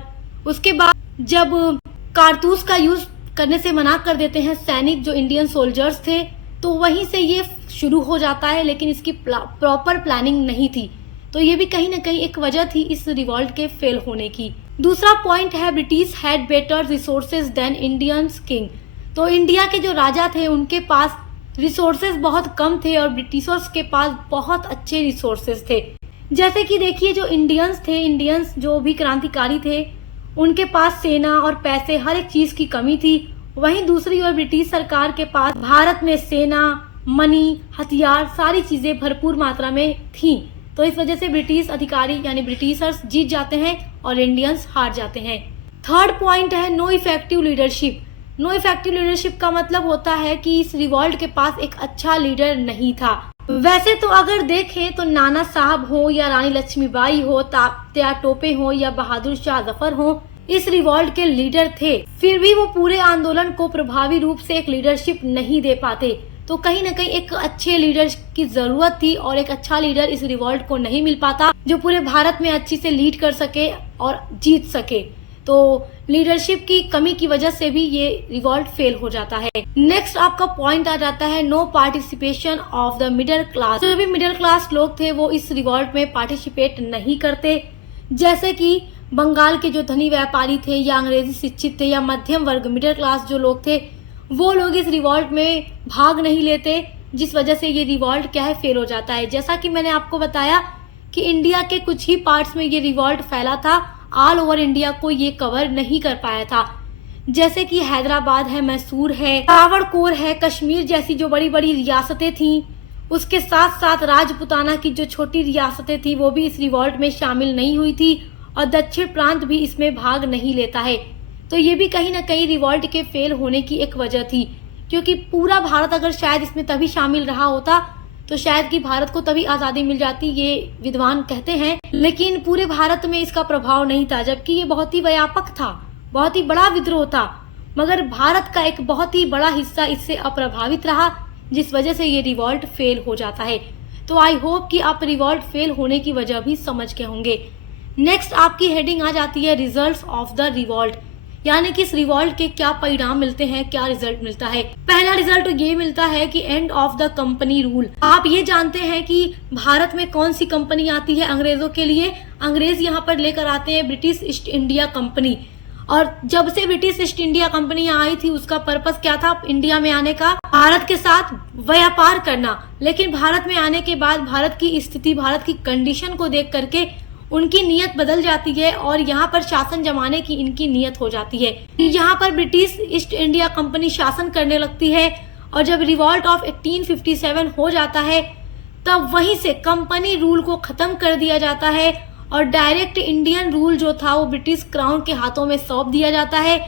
उसके बाद जब कारतूस का यूज करने से मना कर देते हैं सैनिक जो इंडियन सोल्जर्स थे, तो वहीं से ये शुरू हो जाता है। लेकिन इसकी प्रॉपर प्लानिंग नहीं थी, तो ये भी कहीं ना कहीं एक वजह थी इस रिवॉल्ट के फेल होने की। दूसरा पॉइंट है British had better resources than Indian king. तो इंडिया के जो राजा थे उनके पास रिसोर्सेज बहुत कम थे और ब्रिटिशर्स के पास बहुत अच्छे रिसोर्सेज थे। जैसे कि देखिए जो इंडियंस जो भी क्रांतिकारी थे उनके पास सेना और पैसे हर एक चीज की कमी थी। वहीं दूसरी ओर ब्रिटिश सरकार के पास भारत में सेना, मनी, हथियार, सारी चीजें भरपूर मात्रा में थी। तो इस वजह से ब्रिटिश अधिकारी यानी ब्रिटिशर्स जीत जाते हैं और इंडियंस हार जाते हैं। थर्ड पॉइंट है no effective leadership. No effective leadership का मतलब होता है कि इस रिवॉल्ट के पास एक अच्छा लीडर नहीं था। वैसे तो अगर देखें तो नाना साहब हो या रानी लक्ष्मीबाई हो, तात्या टोपे हो या बहादुर शाह जफर हो, इस रिवॉल्ट के लीडर थे, फिर भी वो पूरे आंदोलन को प्रभावी रूप से एक लीडरशिप नहीं दे पाते। तो कहीं ना कहीं एक अच्छे लीडर की जरूरत थी और एक अच्छा लीडर इस रिवॉल्ट को नहीं मिल पाता जो पूरे भारत में अच्छी से लीड कर सके और जीत सके। तो लीडरशिप की कमी की वजह से भी ये रिवॉल्ट फेल हो जाता है। नेक्स्ट आपका पॉइंट आ जाता है no participation of the middle class. जो भी मिडिल क्लास लोग थे वो इस रिवॉल्ट में पार्टिसिपेट नहीं करते। जैसे कि बंगाल के जो धनी व्यापारी थे या अंग्रेजी शिक्षित थे या मध्यम वर्ग मिडिल क्लास जो लोग थे, वो लोग इस रिवॉल्ट में भाग नहीं लेते, जिस वजह से ये रिवॉल्ट क्या है फेल हो जाता है। जैसा कि मैंने आपको बताया कि इंडिया के कुछ ही पार्ट्स में ये रिवॉल्ट फैला था, ऑल ओवर इंडिया को ये कवर नहीं कर पाया था। जैसे कि हैदराबाद है, मैसूर है, त्रावणकोर है, कश्मीर जैसी जो बड़ी बड़ी रियासतें थीं, उसके साथ साथ राजपुताना की जो छोटी रियासतें थी वो भी इस रिवॉल्ट में शामिल नहीं हुई थी और दक्षिण प्रांत भी इसमें भाग नहीं लेता है। तो ये भी कहीं ना कहीं रिवॉल्ट के फेल होने की एक वजह थी, क्योंकि पूरा भारत अगर शायद इसमें तभी शामिल रहा होता तो शायद कि भारत को तभी आज़ादी मिल जाती, ये विद्वान कहते हैं। लेकिन पूरे भारत में इसका प्रभाव नहीं था, जबकि ये बहुत ही व्यापक था, बहुत ही बड़ा विद्रोह था। मगर भारत का एक बहुत ही बड़ा हिस्सा इससे अप्रभावित रहा, जिस वजह से ये रिवॉल्ट फेल हो जाता है। तो आई होप कि आप रिवॉल्ट फेल होने की वजह भी समझ गए होंगे। नेक्स्ट आपकी हेडिंग आ जाती है रिजल्ट्स ऑफ द रिवॉल्ट, यानी कि इस रिवॉल्ट के क्या परिणाम मिलते हैं, क्या रिजल्ट मिलता है। पहला रिजल्ट ये मिलता है कि end of the company rule. आप ये जानते हैं कि भारत में कौन सी कंपनी आती है अंग्रेजों के लिए। अंग्रेज यहाँ पर लेकर आते हैं ब्रिटिश ईस्ट इंडिया कंपनी, और जब से ब्रिटिश ईस्ट इंडिया कंपनी आई थी उसका पर्पस क्या था, इंडिया में आने का, भारत के साथ व्यापार करना। लेकिन भारत में आने के बाद भारत की स्थिति, भारत की कंडीशन को देख करके उनकी नीयत बदल जाती है और यहाँ पर शासन जमाने की इनकी नीयत हो जाती है। यहाँ पर ब्रिटिश ईस्ट इंडिया कंपनी शासन करने लगती है, और जब रिवॉल्ट ऑफ 1857 हो जाता है तब वहीं से कंपनी रूल को खत्म कर दिया जाता है और डायरेक्ट इंडियन रूल जो था वो ब्रिटिश क्राउन के हाथों में सौंप दिया जाता है।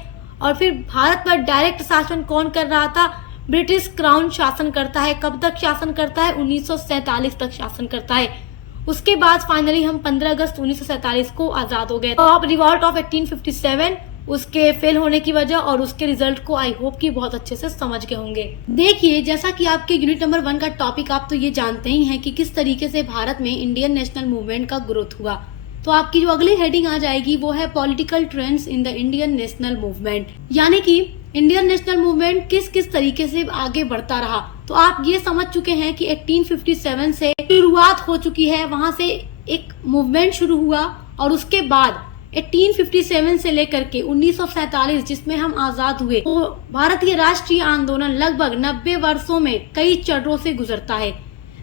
और फिर भारत पर डायरेक्ट शासन कौन कर रहा था, ब्रिटिश क्राउन शासन करता है। कब तक शासन करता है, 1947 तक शासन करता है। उसके बाद फाइनली हम 15 अगस्त 1947 को आजाद हो गए। तो अब रिवॉल्ट ऑफ 1857, उसके फेल होने की वजह और उसके रिजल्ट को आई होप कि बहुत अच्छे से समझ गए होंगे। देखिए, जैसा कि आपके यूनिट नंबर 1 का टॉपिक आप तो ये जानते ही हैं कि किस तरीके से भारत में इंडियन नेशनल मूवमेंट का ग्रोथ हुआ। तो आपकी जो अगली हेडिंग आ जाएगी वो है political trends in the Indian national movement, यानी कि इंडियन नेशनल मूवमेंट किस किस तरीके से आगे बढ़ता रहा। तो आप ये समझ चुके हैं कि 1857 से शुरुआत हो चुकी है, वहां से एक मूवमेंट शुरू हुआ, और उसके बाद 1857 से लेकर के 1947 जिसमें हम आजाद हुए, तो भारतीय राष्ट्रीय आंदोलन लगभग 90 वर्षों में कई चरणों से गुजरता है।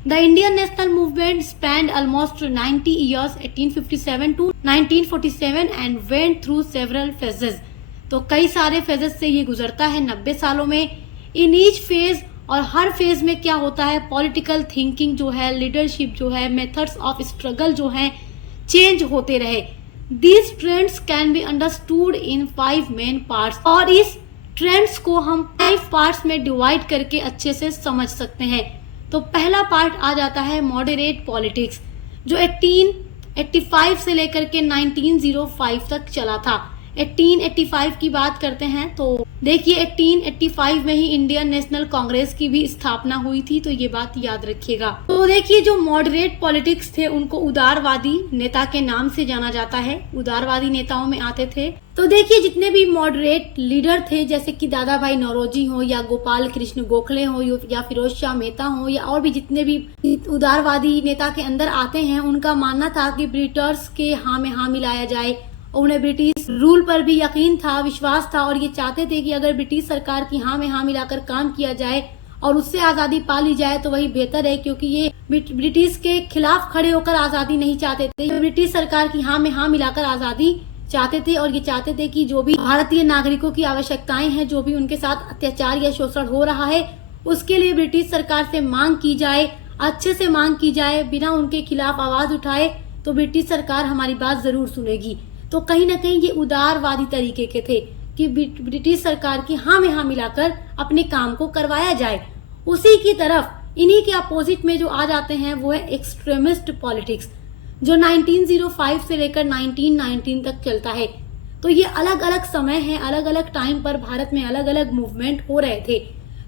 The Indian national movement spend almost 90 years 1857 to 1947 and went through several phases. तो कई सारे फेजेस से ये गुजरता है 90 सालों में। इन ईच फेज, और हर फेज में क्या होता है, पॉलिटिकल थिंकिंग जो है, लीडरशिप जो है, मेथड्स ऑफ स्ट्रगल जो है, चेंज होते रहे। These trends can be understood in 5 main parts, और इस ट्रेंड्स को हम 5 पार्ट्स में डिवाइड करके अच्छे से समझ सकते हैं। तो पहला पार्ट आ जाता है मॉडरेट पॉलिटिक्स, जो 1885 से लेकर के 1905 तक चला था। 1885 की बात करते हैं तो देखिए 1885 में ही इंडियन नेशनल कांग्रेस की भी स्थापना हुई थी, तो ये बात याद रखिएगा। तो देखिए, जो मॉडरेट पॉलिटिक्स थे उनको उदारवादी नेता के नाम से जाना जाता है, उदारवादी नेताओं में आते थे। तो देखिए, जितने भी मॉडरेट लीडर थे, जैसे कि दादा भाई नौरोजी हो या गोपाल कृष्ण गोखले हो या फिरोज शाह मेहता हो या और भी जितने भी उदारवादी नेता के अंदर आते हैं, उनका मानना था कि ब्रिटिशर्स के हाँ में हाँ मिलाया जाए। उन्हें ब्रिटिश रूल पर भी यकीन था, विश्वास था, और ये चाहते थे कि अगर ब्रिटिश सरकार की हाँ में हाँ मिलाकर काम किया जाए और उससे आजादी पा ली जाए तो वही बेहतर है, क्योंकि ये ब्रिटिश के खिलाफ खड़े होकर आजादी नहीं चाहते थे, ब्रिटिश सरकार की हाँ में हाँ मिलाकर आजादी चाहते थे। और ये चाहते थे कि जो भी भारतीय नागरिकों की आवश्यकताएं हैं, जो भी उनके साथ अत्याचार या शोषण हो रहा है, उसके लिए ब्रिटिश सरकार से मांग की जाए, अच्छे से मांग की जाए, बिना उनके खिलाफ आवाज उठाए, तो ब्रिटिश सरकार हमारी बात जरूर सुनेगी। तो कहीं ना कहीं ये उदारवादी तरीके के थे कि ब्रिटिश सरकार की हाँ में हाँ मिलाकर अपने काम को करवाया जाए। उसी की तरफ इन्हीं के अपोजिट में जो आ जाते हैं वो है एक्सट्रीमिस्ट पॉलिटिक्स, जो 1905 से लेकर 1919 तक चलता है। तो ये अलग अलग समय है, अलग अलग टाइम पर भारत में अलग अलग मूवमेंट हो रहे थे।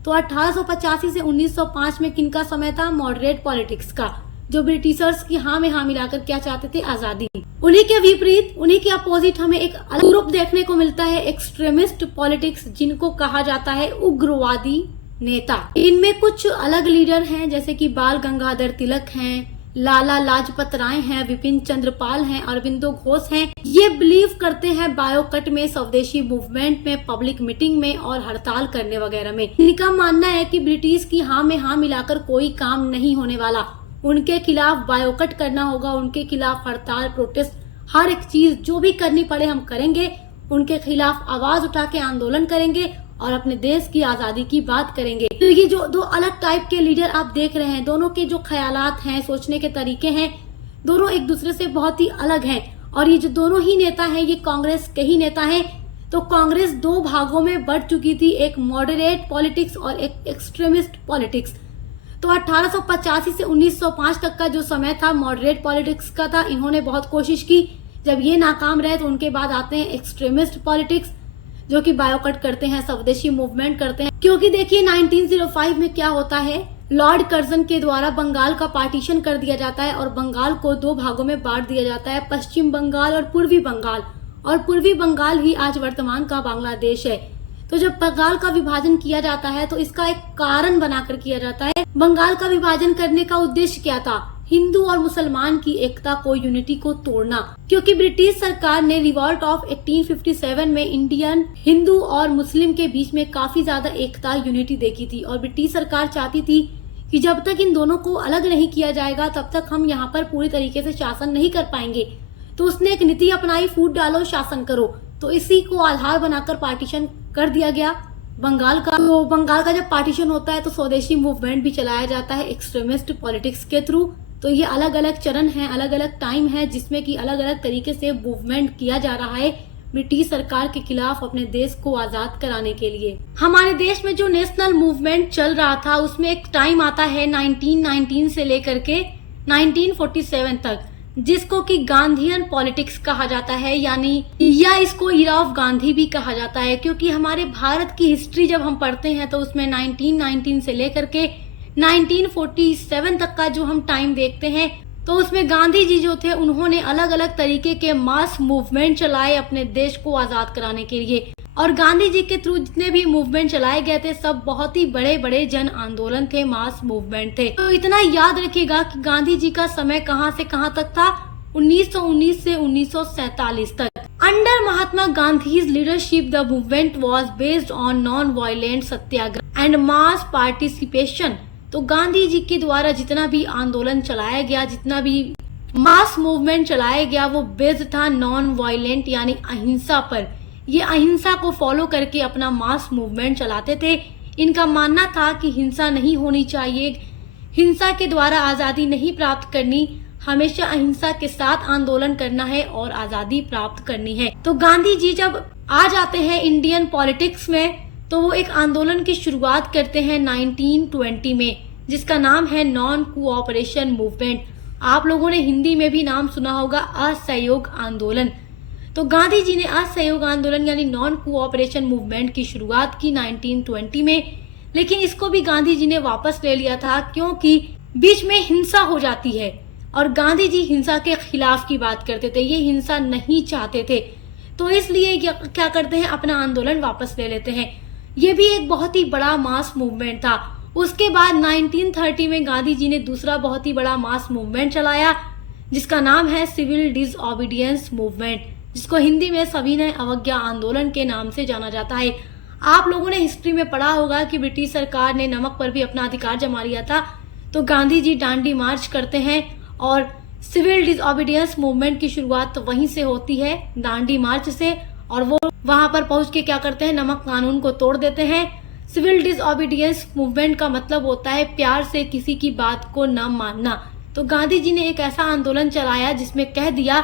तो 1885 से 1905 में किनका समय था, मॉडरेट पॉलिटिक्स का, जो ब्रिटिशर्स की हाँ में हाँ मिलाकर क्या चाहते थे, आजादी। उन्हीं के विपरीत, उन्हीं के अपोजिट हमें एक अलग ग्रुप देखने को मिलता है, एक्सट्रीमिस्ट पॉलिटिक्स, जिनको कहा जाता है उग्रवादी नेता। इनमें कुछ अलग लीडर हैं, जैसे कि बाल गंगाधर तिलक हैं, लाला लाजपत राय हैं, विपिन चंद्र पाल हैं, अरविंदो घोष हैं। ये बिलीव करते हैं बायोकट में, स्वदेशी मूवमेंट में, पब्लिक मीटिंग में और हड़ताल करने वगैरह में। इनका मानना है कि ब्रिटिश की हाँ में हाँ मिलाकर कोई काम नहीं होने वाला, उनके खिलाफ बायोकट करना होगा, उनके खिलाफ हड़ताल, प्रोटेस्ट, हर एक चीज जो भी करनी पड़े हम करेंगे, उनके खिलाफ आवाज उठा के आंदोलन करेंगे और अपने देश की आजादी की बात करेंगे। तो ये जो दो अलग टाइप के लीडर आप देख रहे हैं, दोनों के जो ख्यालात हैं, सोचने के तरीके हैं, दोनों एक दूसरे से बहुत ही अलग हैं। और ये जो दोनों ही नेता हैं, ये कांग्रेस के ही नेता हैं। तो कांग्रेस 2 भागों में बढ़ चुकी थी, एक मॉडरेट पॉलिटिक्स और एक एक्सट्रीमिस्ट पॉलिटिक्स। तो 1885 से 1905 तक का जो समय था मॉडरेट पॉलिटिक्स का था। इन्होंने बहुत कोशिश की, जब ये नाकाम रहे तो उनके बाद आते हैं एक्सट्रीमिस्ट पॉलिटिक्स, जो कि बायोकट करते हैं, स्वदेशी मूवमेंट करते हैं। क्योंकि देखिए 1905 में क्या होता है, लॉर्ड कर्जन के द्वारा बंगाल का पार्टीशन कर दिया जाता है और बंगाल को 2 भागों में बांट दिया जाता है, पश्चिम बंगाल और पूर्वी बंगाल। और पूर्वी बंगाल ही आज वर्तमान का बांग्लादेश है। तो जब बंगाल का विभाजन किया जाता है तो इसका एक कारण बनाकर किया जाता है। बंगाल का विभाजन करने का उद्देश्य क्या था? हिंदू और मुसलमान की एकता को, यूनिटी को तोड़ना। क्योंकि ब्रिटिश सरकार ने रिवॉल्ट ऑफ 1857 में इंडियन हिंदू और मुस्लिम के बीच में काफी ज्यादा एकता, यूनिटी देखी थी और ब्रिटिश सरकार चाहती थी कि जब तक इन दोनों को अलग नहीं किया जाएगा तब तक हम यहाँ पर पूरी तरीके से शासन नहीं कर पाएंगे। तो उसने एक नीति अपनाई, फूट डालो शासन करो। तो इसी को आधार बनाकर पार्टीशन कर दिया गया बंगाल का। तो बंगाल का जब पार्टीशन होता है तो स्वदेशी मूवमेंट भी चलाया जाता है एक्सट्रीमिस्ट पॉलिटिक्स के थ्रू। तो ये अलग अलग चरण हैं, अलग अलग टाइम है जिसमें कि अलग अलग तरीके से मूवमेंट किया जा रहा है ब्रिटिश सरकार के खिलाफ अपने देश को आजाद कराने के लिए। हमारे देश में जो नेशनल मूवमेंट चल रहा था उसमें एक टाइम आता है 1919 से लेकर के 1947 तक, जिसको कि गांधीयन पॉलिटिक्स कहा जाता है, यानी या इसको ईरा ऑफ गांधी भी कहा जाता है। क्योंकि हमारे भारत की हिस्ट्री जब हम पढ़ते हैं तो उसमें 1919 से लेकर के 1947 तक का जो हम टाइम देखते हैं तो उसमें गांधी जी जो थे उन्होंने अलग अलग तरीके के मास मूवमेंट चलाए अपने देश को आजाद कराने के लिए। और गांधी जी के थ्रू जितने भी मूवमेंट चलाए गए थे सब बहुत ही बड़े बड़े जन आंदोलन थे, मास मूवमेंट थे। तो इतना याद रखिएगा कि गांधी जी का समय कहां से कहां तक था, 1919 से 1947 तक। Under Mahatma Gandhi's leadership the movement was based on non violent Satyagraha and mass participation. तो गांधी जी के द्वारा जितना भी आंदोलन चलाया गया, जितना भी मास मूवमेंट चलाया गया, वो बेस्ड था नॉन वायलेंट यानी अहिंसा पर। ये अहिंसा को फॉलो करके अपना मास मूवमेंट चलाते थे। इनका मानना था कि हिंसा नहीं होनी चाहिए, हिंसा के द्वारा आजादी नहीं प्राप्त करनी, हमेशा अहिंसा के साथ आंदोलन करना है और आजादी प्राप्त करनी है। तो गांधी जी जब आ जाते हैं इंडियन पॉलिटिक्स में तो वो एक आंदोलन की शुरुआत करते हैं 1920 में, जिसका नाम है नॉन कोऑपरेशन मूवमेंट। आप लोगों ने हिंदी में भी नाम सुना होगा, असहयोग आंदोलन। तो गांधी जी ने असहयोग आंदोलन यानी नॉन कोऑपरेशन मूवमेंट की शुरुआत की 1920 में, लेकिन इसको भी गांधी जी ने वापस ले लिया था क्योंकि बीच में हिंसा हो जाती है और गांधी जी हिंसा के खिलाफ की बात करते थे, ये हिंसा नहीं चाहते थे। तो इसलिए क्या करते हैं, अपना आंदोलन वापस ले लेते हैं। ये भी एक बहुत ही बड़ा मास मूवमेंट था। उसके बाद 1930 में गांधी जी ने दूसरा बहुत ही बड़ा मास मूवमेंट चलाया जिसका नाम है सिविल डिसओबीडियंस मूवमेंट, जिसको हिंदी में सविनय अवज्ञा आंदोलन के नाम से जाना जाता है। आप लोगों ने हिस्ट्री में पढ़ा होगा कि ब्रिटिश सरकार ने नमक पर भी अपना अधिकार जमा लिया था, तो गांधी जी डांडी मार्च करते हैं और सिविल डिसओबीडियंस मूवमेंट की शुरुआत तो वहीं से होती है, दांडी मार्च से। और वो वहां पर पहुंच के क्या करते हैं, नमक कानून को तोड़ देते हैं। सिविल डिसओबीडियंस मूवमेंट का मतलब होता है प्यार से किसी की बात को न मानना। तो गांधी जी ने एक ऐसा आंदोलन चलाया जिसमें कह दिया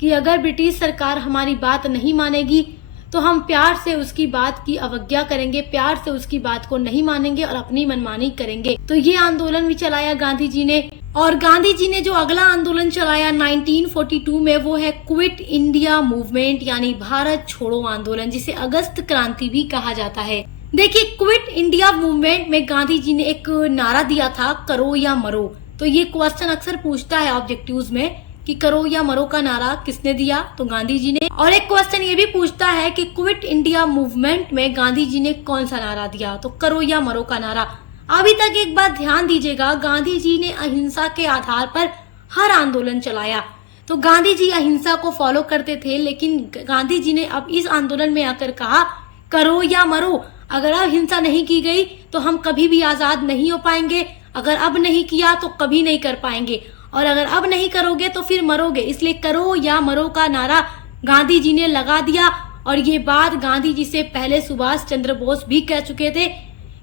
कि अगर ब्रिटिश सरकार हमारी बात नहीं मानेगी तो हम प्यार से उसकी बात की अवज्ञा करेंगे, प्यार से उसकी बात को नहीं मानेंगे और अपनी मनमानी करेंगे। तो ये आंदोलन भी चलाया गांधी जी ने। और गांधी जी ने जो अगला आंदोलन चलाया 1942 में वो है क्विट इंडिया मूवमेंट यानी भारत छोड़ो आंदोलन, जिसे अगस्त क्रांति भी कहा जाता है। देखिए क्विट इंडिया मूवमेंट में गांधी जी ने एक नारा दिया था, करो या मरो। तो ये क्वेश्चन अक्सर पूछता है ऑब्जेक्टिव्स में कि करो या मरो का नारा किसने दिया, तो गांधी जी ने। और एक क्वेश्चन ये भी पूछता है कि क्विट इंडिया मूवमेंट में गांधी जी ने कौन सा नारा दिया, तो करो या मरो का नारा। अभी तक एक बात ध्यान दीजिएगा, गांधी जी ने अहिंसा के आधार पर हर आंदोलन चलाया। तो गांधी जी अहिंसा को फॉलो करते थे, लेकिन गांधी जी ने अब इस आंदोलन में आकर कहा करो या मरो। अगर अब हिंसा नहीं की गई तो हम कभी भी आजाद नहीं हो पाएंगे, अगर अब नहीं किया तो कभी नहीं कर पाएंगे, और अगर अब नहीं करोगे तो फिर मरोगे। इसलिए करो या मरो का नारा गांधी जी ने लगा दिया। और ये बात गांधी जी से पहले सुभाष चंद्र बोस भी कह चुके थे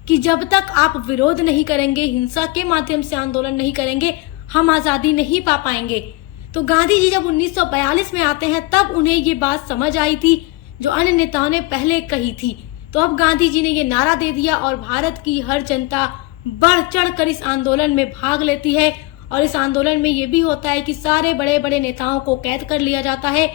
कि जब तक आप विरोध नहीं करेंगे, हिंसा के माध्यम से आंदोलन नहीं करेंगे, हम आजादी नहीं पा पाएंगे। तो गांधी जी जब 1942 में आते हैं तब उन्हें ये बात समझ आई थी जो अन्य नेताओं ने पहले कही थी। तो अब गांधी जी ने ये नारा दे दिया और भारत की हर जनता बढ़ चढ़ कर इस आंदोलन में भाग लेती है। और इस आंदोलन में ये भी होता है कि सारे बड़े बड़े नेताओं को कैद कर लिया जाता है।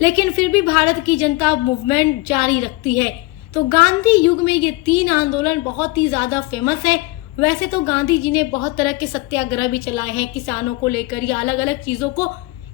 लेकिन फिर भी भारत की जनता मूवमेंट जारी रखती है। तो गांधी युग में ये 3 आंदोलन बहुत ही ज्यादा फेमस है। वैसे तो गांधी जी ने बहुत तरह के सत्याग्रह भी चलाए हैं किसानों को लेकर या अलग अलग चीजों को,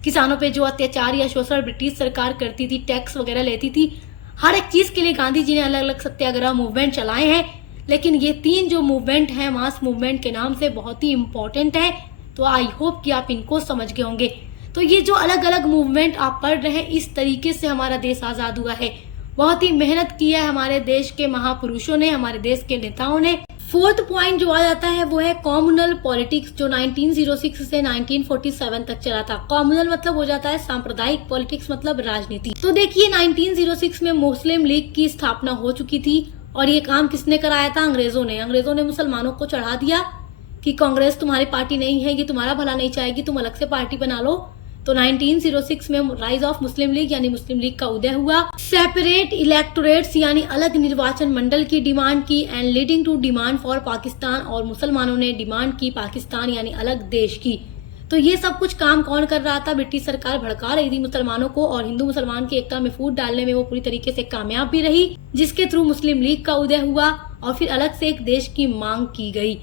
किसानों पे जो अत्याचार या शोषण ब्रिटिश सरकार करती थी, टैक्स वगैरह लेती थी, हर एक चीज के लिए गांधी जी ने अलग अलग सत्याग्रह मूवमेंट चलाए हैं। लेकिन ये 3 जो मूवमेंट है मास मूवमेंट के नाम से बहुत ही इंपॉर्टेंट है। तो आई होप कि आप इनको समझ गए होंगे। तो ये जो अलग अलग मूवमेंट आप पढ़ रहे हैं, इस तरीके से हमारा देश आजाद हुआ है। बहुत ही मेहनत की है हमारे देश के महापुरुषों ने, हमारे देश के नेताओं ने। 4th पॉइंट जो आ जाता है वो है कॉम्युनल पॉलिटिक्स, जो 1906 से 1947 तक चला था। कॉम्युनल मतलब हो जाता है सांप्रदायिक, पॉलिटिक्स मतलब राजनीति। तो देखिए 1906 में मुस्लिम लीग की स्थापना हो चुकी थी और ये काम किसने कराया था? अंग्रेजों ने। अंग्रेजों ने मुसलमानों को चढ़ा दिया कि कांग्रेस तुम्हारी पार्टी नहीं है, ये तुम्हारा भला नहीं चाहेगी, तुम अलग से पार्टी बना लो। तो 1906 में राइज ऑफ मुस्लिम लीग यानी मुस्लिम लीग का उदय हुआ। सेपरेट इलेक्टोरेट्स यानी अलग निर्वाचन मंडल की डिमांड की and leading to demand for Pakistan, और मुसलमानों ने डिमांड की पाकिस्तान यानी अलग देश की। तो ये सब कुछ काम कौन कर रहा था? ब्रिटिश सरकार भड़का रही थी मुसलमानों को और हिंदू मुसलमान की एकता में फूट डालने में वो पूरी तरीके से कामयाब भी रही, जिसके थ्रू मुस्लिम लीग का उदय हुआ और फिर अलग से एक देश की मांग की गई।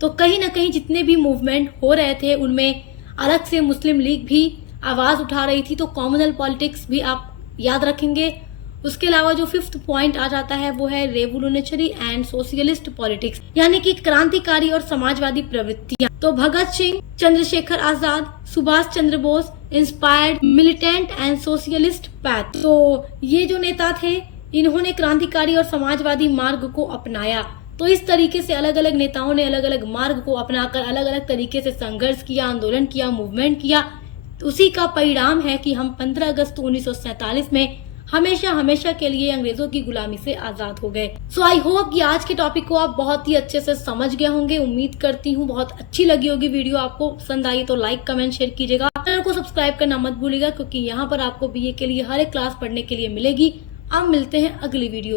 तो कहीं ना कहीं जितने भी मूवमेंट हो रहे थे उनमें अलग से मुस्लिम लीग भी आवाज उठा रही थी। तो कॉम्युनल पॉलिटिक्स भी आप याद रखेंगे। उसके अलावा जो 5th पॉइंट आ जाता है वो है रेवोल्यूशनरी एंड सोशलिस्ट पॉलिटिक्स, यानी कि क्रांतिकारी और समाजवादी प्रवृत्तियां। तो Bhagat Singh, Chandrashekhar Azad, Subhash Chandra Bose inspired militant and socialist path. तो ये जो नेता थे इन्होंने क्रांतिकारी और समाजवादी मार्ग को अपनाया। तो इस तरीके से अलग अलग नेताओं ने अलग अलग मार्ग को अपनाकर अलग अलग तरीके से संघर्ष किया, आंदोलन किया, मूवमेंट किया। उसी का परिणाम है कि हम 15 अगस्त 1947 में हमेशा हमेशा के लिए अंग्रेजों की गुलामी से आजाद हो गए। सो आई होप कि आज के टॉपिक को आप बहुत ही अच्छे से समझ गए होंगे। उम्मीद करती हूँ बहुत अच्छी लगी होगी वीडियो। आपको पसंद आई तो लाइक, कमेंट, शेयर कीजिएगा। चैनल को सब्सक्राइब करना मत भूलिएगा क्योंकि यहाँ पर आपको बीए के लिए हर एक क्लास पढ़ने के लिए मिलेगी। अब मिलते हैं अगली वीडियो के